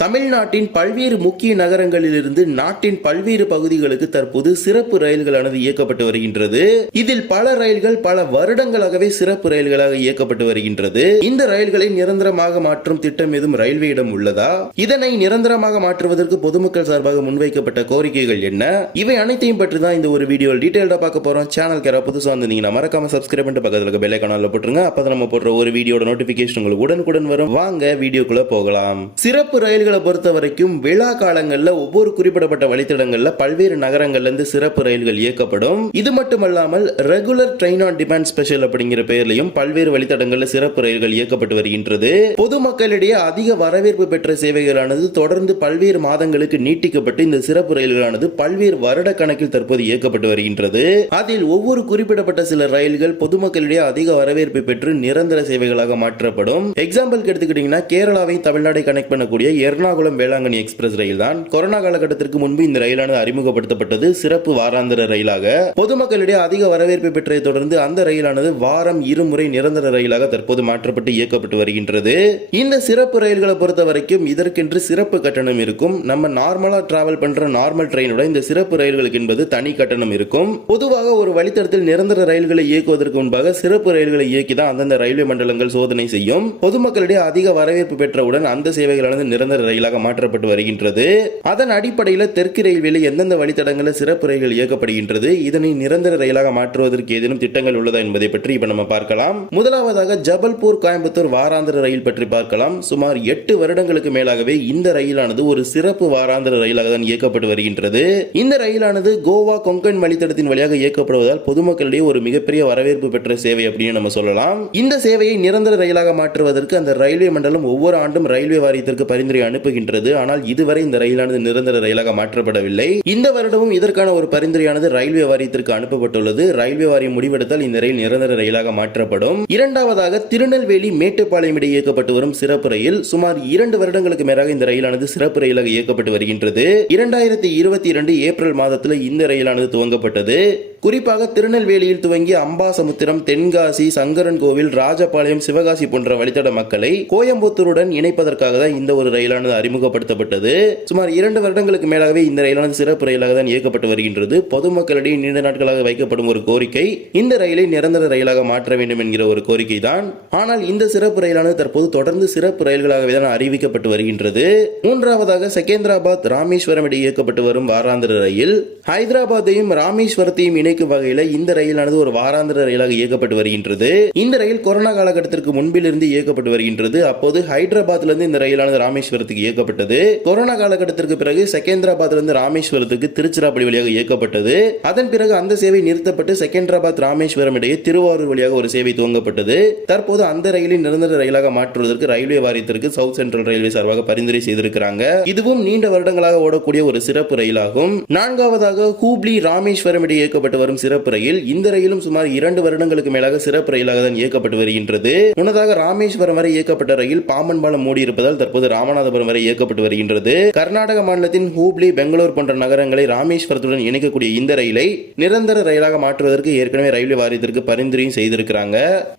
தமிழ்நாட்டின் பல்வேறு முக்கிய நகரங்களிலிருந்து நாட்டின் பல்வேறு பகுதிகளுக்கு தற்போது சிறப்பு ரயில்களானது இயக்கப்பட்டு வருகின்றது. இதில் பல ரயில்கள் பல வருடங்களாகவே சிறப்பு ரயில்களாக இயக்கப்பட்டு வருகின்றது. இந்த ரயில்களை நிரந்தரமாக மாற்றும் திட்டம் எதுவும் ரயில்வேயிடம் உள்ளதா? இதனை நிரந்தரமாக மாற்றுவதற்கு பொதுமக்கள் சார்பாக முன்வைக்கப்பட்ட கோரிக்கைகள் என்ன? இவை அனைத்தையும் பற்றி தான் இந்த ஒரு வீடியோ டீடைல்டா பார்க்க போறோம். சேனல் கேரா புதுசா வந்தீங்கன்னா மறக்காம சப்ஸ்கிரைப் பண்ணிட்டு பக்கத்துல பெல் ஐக்கானில் போட்டுருங்க. அப்பதான் நம்ம போடுற ஒரு வீடியோட நோட்டிபிகேஷன் உங்களுக்கு உடனுக்குடன் வரும். வாங்க வீடியோக்குள்ள போகலாம். சிறப்பு ரயில்கள் பொறுத்த வரைக்கும் விழா காலங்களில் ஒவ்வொரு குறிப்பிடப்பட்ட வழித்தடங்கள்ல பல்வேறு நகரங்கள்ல இருந்து சிறப்பு ரயில்கள் இயக்கப்படும். இது மட்டுமல்லாமல் regular train on demand special அப்படிங்கிற பெயர்லையும் பல்வேறு வழித்தடங்கள்ல சிறப்பு ரயில்கள் இயக்கப்பட்டு வருகின்றது. பொதுமக்களிடையே அதிக வரவேற்பு பெற்ற சேவைகளானது தொடர்ந்து பல்வேறு மாதங்களுக்கு நீட்டிக்கப்பட்டு இந்த சிறப்பு ரயில்களானது பல்வேறு வருட கணக்கில் தற்போது இயக்கப்பட்டு வருகின்றது. அதில் ஒவ்வொரு குறிப்பிடப்பட்ட சில ரயில்கள் பொதுமக்களிடையே அதிக வரவேற்பு பெற்று நிரந்தர சேவைகளாக மாற்றப்படும். எக்ஸாம்பிள் எடுத்துக்கிட்டீங்கன்னா கேரளாவை தமிழ்நாடை கனெக்ட் பண்ணக்கூடிய எர்ணாகுளம் வேளாங்கண்ணி எக்ஸ்பிரஸ் ரயில் தான் கொரோனா காலகட்டத்திற்கு முன்பு இந்த ரயிலானது அறிமுகப்படுத்தப்பட்டது. சிறப்பு வாராந்திர ரயிலாக. பொதுமக்களிடையே அதிக வரவேற்பு பெற்றதை தொடர்ந்து அந்த ரயிலானது வாரம் இருமுறை நிரந்தர ரயிலாக தற்போது மாற்றப்பட்டு இயக்கப்பட்டு வருகின்றது. இந்த சிறப்பு ரயில்களை பொறுத்த வரைக்கும் இதற்கென்று சிறப்பு கட்டணம் இருக்கும். நம்ம நார்மலா டிராவல் பண்ற நார்மல் ட்ரெயினோட இந்த சிறப்பு ரயில்களுக்கு என்பது தனி கட்டணம் இருக்கும். பொதுவாக ஒரு வழித்தடத்தில் நிரந்தர ரயில்களை இயக்குவதற்கு முன்பாக சிறப்பு ரயில்களை இயக்கி தான் அந்தந்த ரயில்வே மண்டலங்கள் சோதனை செய்யும். பொதுமக்களிடையே அதிக வரவேற்பு பெற்றவுடன் அந்த சேவைகளானது நிரந்தர ரயிலாக மாற்றப்பட்டு வருகின்றது. அதன் அடிப்படையில் தெற்கு ரயில்வேல எந்தெந்த வழித்தடங்களில் சிறப்பு ரயில்கள் இயக்கப்படுகின்றது இதனை நிரந்தர ரயிலாக மாற்றுவதற்கு ஏதேனும் திட்டங்கள் உள்ளதா என்பதை பற்றி இப்ப நம்ம பார்க்கலாம். முதலாவதாக ஜபல்பூர் கோயம்புத்தூர் வாராந்திர ரயில் பற்றி பார்க்கலாம். சுமார் எட்டு வருடங்களுக்கு மேலாகவே இந்த ரயிலானது ஒரு சிறப்பு வாராந்திர ரயிலாக தான் இயக்கப்பட்டு வருகின்றது. இந்த ரயிலானது கோவா கொங்கன் வழித்தடத்தின் வழியாக இயக்கப்படுவதால் பொதுமக்களிடையே ஒரு மிகப்பெரிய வரவேற்பு பெற்ற சேவை அப்படின்னு நம்ம சொல்லலாம். இந்த சேவையை நிரந்தர ரயிலாக மாற்றுவதற்கு அந்த ரயில்வே மண்டலம் ஒவ்வொரு ஆண்டும் ரயில்வே வாரியத்திற்கு பரிந்துரை அனுப்புகின்றது. ஆனால் இதுவரை இந்த ரயிலானது நிரந்தர ரயிலாக மாற்றப்படவில்லை. இந்த வருடமும் இதற்கான ஒரு பரிந்துரையானது ரயில்வே வாரியத்திற்கு அனுப்பப்பட்டுள்ளது. ரயில்வே வாரியம் முடிவெடுத்தால் இந்த ரயில் நிரந்தர ரயிலாக மாற்றப்படும். இரண்டாவதாக திருநெல்வேலி மேட்டுப்பாளையம் இடையே இயக்கப்பட்டு வரும் சிறப்பு ரயில் சுமார் இரண்டு வருடங்களுக்கு மேலாக இந்த ரயிலானது சிறப்பு ரயிலாக இயக்கப்பட்டு வருகின்றது. இரண்டாயிரத்தி இருபத்தி இரண்டு ஏப்ரல் மாதத்தில் இந்த ரயிலானது துவங்கப்பட்டது. குறிப்பாக திருநெல்வேலியில் துவங்கி அம்பாசமுத்திரம் தென்காசி சங்கரன் கோவில் ராஜபாளையம் சிவகாசி போன்ற வழித்தட மக்களை கோயம்புத்தூருடன் இணைப்பதற்காக தான் இந்த ஒரு ரயிலானது அறிமுகப்படுத்தப்பட்டது. சுமார் இரண்டு வருடங்களுக்கு மேலாகவே இந்த ரயிலானது சிறப்பு ரயிலாக தான் இயக்கப்பட்டு வருகின்றது. பொதுமக்களிடையே நீண்ட நாட்களாக வைக்கப்படும் ஒரு கோரிக்கை இந்த ரயிலை நிரந்தர ரயிலாக மாற்ற வேண்டும் என்கிற ஒரு கோரிக்கை தான் ஆனால் இந்த சிறப்பு ரயிலானது தற்போது தொடர்ந்து சிறப்பு ரயில்களாகவே தான் அறிவிக்கப்பட்டு வருகின்றது. மூன்றாவதாக செகந்திராபாத் ராமேஸ்வரம் இடையே இயக்கப்பட்டு வரும் வாராந்திர ரயில் ஹைதராபாத்தையும் ராமேஸ்வரத்தையும் இணைக்கும் வகையில் இந்த ரயிலானது ஒரு வாராந்திர ரயிலாக இயக்கப்பட்டு வருகின்றது. இந்த ரயில் கொரோனா காலகட்டத்திற்கு முன்பிலிருந்து இயக்கப்பட்டு வருகின்றது. அப்போது ஹைதராபாத்ல இருந்து இந்த ரயிலானது ராமேஸ்வரத்துக்கு இயக்கப்பட்டது. கொரோனா காலகட்டத்திற்கு பிறகு செகந்திராபாத்ல இருந்து ராமேஸ்வரத்துக்கு திருச்சிராப்பள்ளி வழியாக இயக்கப்பட்டது. அதன் பிறகு அந்த சேவை நிறுத்தப்பட்டு செகந்திராபாத் ராமேஸ்வரம் இடையே திருவாரூர் வழியாக ஒரு சேவை துவங்கப்பட்டது. தற்போது அந்த ரயிலின் நிரந்தர ரயிலாக மாற்றுவதற்கு ரயில்வே வாரியத்திற்கு சவுத் சென்ட்ரல் ரயில்வே சார்பாக பரிந்துரை செய்திருக்கிறாங்க. இதுவும் நீண்ட வருடங்களாக ஓடக்கூடிய ஒரு சிறப்பு ரயிலாகும். நான்காவதாக ஹூப்ளி ராமேஸ்வரம் இடையே இயக்கப்பட்டு வரும் சிறப்பு ரயில் இந்த ரயிலும் சுமார் இரண்டு வருடங்களுக்கு மேலாக சிறப்பு ரயிலாக தான் இயக்கப்பட்டு வருகின்றது. முன்னதாக ராமேஸ்வரம் வரை இயக்கப்பட்ட ரயில் பாம்பன் பாலம் மூடி இருப்பதால் தற்போது ராமநாதபுரம் வரை இயக்கப்பட்டு வருகின்றது. கர்நாடக மாநிலத்தின் ஹூப்ளி பெங்களூர் போன்ற நகரங்களை ராமேஸ்வரத்துடன் இணைக்கக்கூடிய இந்த ரயிலை நிரந்தர ரயிலாக மாற்றுவதற்கு ஏற்கனவே ரயில்வே வாரியத்திற்கு பரிந்துரையும் செய்திருக்கிறாங்க.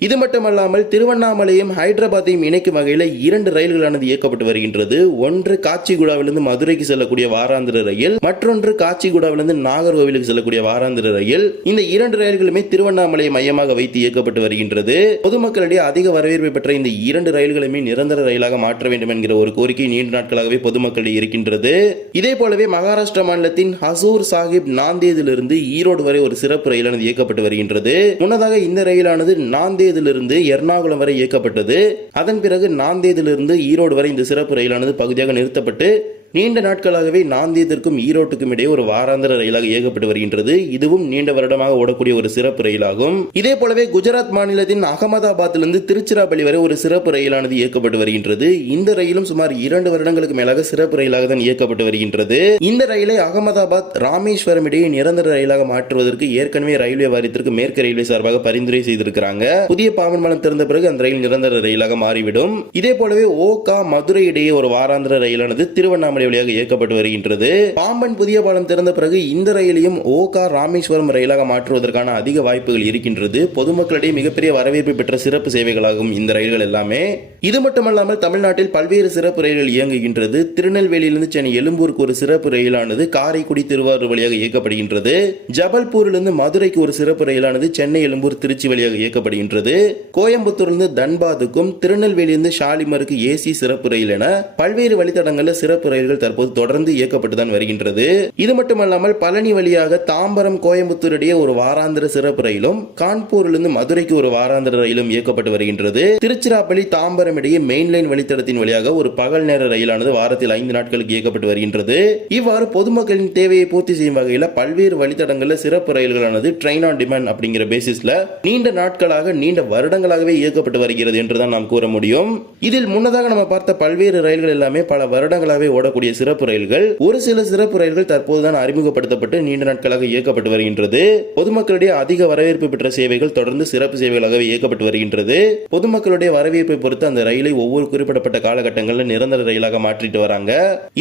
இது மட்டுமல்லாமல் திருவண்ணாமலையும் ஹைதராபாத்தையும் இணைக்கும் வகையில் இரண்டு ரயில்களானது இயக்கப்பட்டு வருகின்றது. ஒன்று காச்சிகுடாவிலிருந்து மதுரைக்கு செல்லக்கூடிய வாராந்திர ரயில் மற்றொன்று காச்சிகுடாவிலிருந்து நாகர்கோவிலுக்கு செல்லக்கூடிய வாராந்திர ரயில். இந்த இரண்டு ரயில்களுமே திருவண்ணாமலையை மையமாக வைத்து இயக்கப்பட்டு வருகின்றது. பொதுமக்களிடையே அதிக வரவேற்பு பெற்ற இந்த இரண்டு ரயில்களுமே நிரந்தர ரயிலாக மாற்ற வேண்டும் என்கிற ஒரு கோரிக்கை நீண்ட நாட்களாகவே பொதுமக்களிடையே இருக்கின்றது. இதே போலவே மகாராஷ்டிரா மாநிலத்தின் ஹசூர் சாஹிப் நாந்தேதிலிருந்து ஈரோடு வரை ஒரு சிறப்பு ரயிலானது இயக்கப்பட்டு வருகின்றது. முன்னதாக இந்த ரயிலானது நாந்தேதிலிருந்து எர்ணாகுளம் வரை இயக்கப்பட்டது. அதன் பிறகு நாந்தேதிலிருந்து ஈரோடு வரை இந்த சிறப்பு ரயிலானது பகுதியாக நிறுத்தப்பட்டு நீண்ட நாட்களாகவே நாந்தியத்திற்கும் ஈரோட்டுக்கும் இடையே ஒரு வாராந்திர ரயிலாக இயக்கப்பட்டு வருகின்றது. இதுவும் நீண்ட வருடமாக ஓடக்கூடிய ஒரு சிறப்பு ரயிலாகும். இதே போலவே குஜராத் மாநிலத்தின் அகமதாபாத்திலிருந்து திருச்சிராப்பள்ளி வரை ஒரு சிறப்பு ரயிலானது இயக்கப்பட்டு வருகின்றது. இந்த ரயிலும் சுமார் இரண்டு வருடங்களுக்கு மேலாக சிறப்பு ரயிலாக தான் இயக்கப்பட்டு வருகின்றது. இந்த ரயிலை அகமதாபாத் ராமேஸ்வரம் இடையே நிரந்தர ரயிலாக மாற்றுவதற்கு ஏற்கனவே ரயில்வே வாரியத்திற்கு மேற்கு ரயில்வே சார்பாக பரிந்துரை செய்திருக்கிறாங்க. புதிய பாம்பன் திறந்த பிறகு அந்த ரயில் நிரந்தர ரயிலாக மாறிவிடும். இதே போலவே ஓகா மதுரை இடையே ஒரு வாராந்திர ரயிலானது திருவண்ணாமலை வழியாக இயக்கப்பட்டு வருகின்றது. பாம்பன் புதிய பாலம் திறந்த பிறகு இந்த ரயிலையும் ஓகா ராமேஸ்வரம் ரயிலாக மாற்றுவதற்கான அதிக வாய்ப்புகள் இருக்கின்றது. பொதுமக்களிடையே மிகப்பெரிய வரவேற்பு பெற்ற சிறப்பு சேவைகளாகும் இந்த ரயில்கள் எல்லாமே. இது மட்டுமல்லாமல் தமிழ்நாட்டில் பல்வேறு சிறப்பு ரயில்கள் இயங்குகின்றது. திருநெல்வேலியிலிருந்து சென்னை எழும்பூருக்கு ஒரு சிறப்பு ரயிலானது காரைக்குடி திருவாரூர் வழியாக இயக்கப்படுகின்றது. ஜபல்பூரிலிருந்து மதுரைக்கு ஒரு சிறப்பு ரயிலானது சென்னை எழும்பூர் திருச்சி வழியாக இயக்கப்படுகின்றது. கோயம்புத்தூரிலிருந்து தன்பாதுக்கும் திருநெல்வேலியிலிருந்து ஷாலிமருக்கு ஏசி சிறப்பு ரயில் என பல்வேறு வழித்தடங்களில் சிறப்பு ரயில்கள் தற்போது தொடர்ந்து இயக்கப்பட்டுதான் வருகின்றது. இது மட்டுமல்லாமல் பழனி வழியாக தாம்பரம் கோயம்புத்தூர் இடையே ஒரு வாராந்திர சிறப்பு ரயிலும் கான்பூரிலிருந்து மதுரைக்கு ஒரு வாராந்திர ரயிலும் இயக்கப்பட்டு வருகின்றது. திருச்சிராப்பள்ளி தாம்பரம் இடையே மெயின்லைன் வழித்தடத்தின் வழியாக ஒரு பகல் நேர ரயிலானது வாரத்தில் ஐந்து நாட்களுக்கு இயக்கப்பட்டு வருகின்றது. இவ்வாறு பொதுமக்களின் தேவையை பூர்த்தி செய்யும் வகையில் பல்வேறு வழித்தடங்களில் சிறப்பு ரயில்களானது ட்ரெயின் ஆன் டிமாண்ட் அப்படிங்கிற பேசிஸ்ல நீண்ட நாட்களாக நீண்ட வருடங்களாகவே இயக்கப்பட்டு வருகிறது என்றுதான் நாம் கூற முடியும். இதில் முன்னதாக நம்ம பார்த்த பல்வேறு ரயில்கள் எல்லாமே பல வருடங்களாகவே ஓடக்கூடிய சிறப்பு ரயில்கள். ஒரு சில சிறப்பு ரயில்கள் தற்போதுதான் அறிமுகப்படுத்தப்பட்டு நீண்ட நாட்களாக இயக்கப்பட்டு வருகின்றது. பொதுமக்களிடையே அதிக வரவேற்பு பெற்ற சேவைகள் தொடர்ந்து சிறப்பு சேவைகளாகவே இயக்கப்பட்டு வருகின்றது. பொதுமக்களுடைய வரவேற்பை பொறுத்து அந்த ரயிலை ஒவ்வொரு குறிப்பிடப்பட்ட காலகட்டங்களில் நிரந்தர ரயிலாக மாற்றிட்டு வராங்க.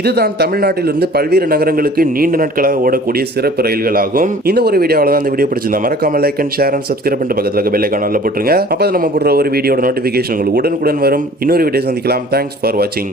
இதுதான் தமிழ்நாட்டிலிருந்து பல்வேறு நகரங்களுக்கு நீண்ட நாட்களாக ஓடக்கூடிய சிறப்பு ரயில்கள் ஆகும் இந்த ஒரு வீடியோவில் தான் இந்த வீடியோ பிடிச்சிருந்தா மறக்காம like and share and subscribe பண்ணிட்டு பக்கத்தில் பெல்லை ஐக்கான போட்டுருங்க. அப்போ நம்ம போடுற ஒரு வீடியோட நோட்டிஃபிகேஷன் உங்களுக்கு உடனுக்குடன் வரும். இன்னொரு வீடியோ சந்திக்கலாம். தேங்க்ஸ் ஃபார் வாட்சிங்